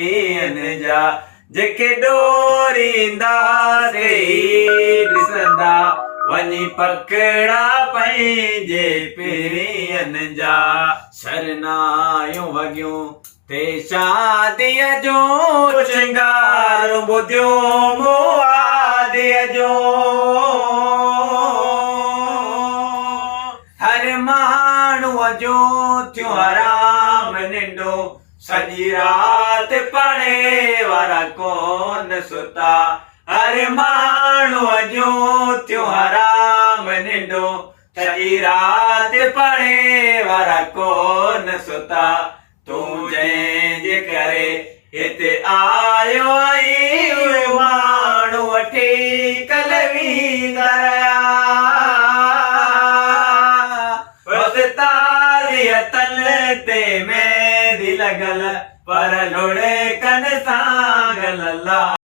जा जेके डोरींदा से ॾिसंदा वञी पकड़ा पंहिंजे पेरनि जा शरनायूं वॻियूं ते शादीअ जो श्रंगार ॿुधियो मुआदीअ जो हर माण्हूअ जो थियो आराम निंडो सॼी रात पढ़े वारा कोन सुता हर माण्हूअ जो थियो आराम निंडो सॼी रात पढ़े वारा कोन सुता तूं जंहिंजे करे हिते आयो आई उहे माण्हू वठी कलवी दरिया बसि ताज़ीअ तन ते मेंदी लॻल पर लोड़े कन सां गल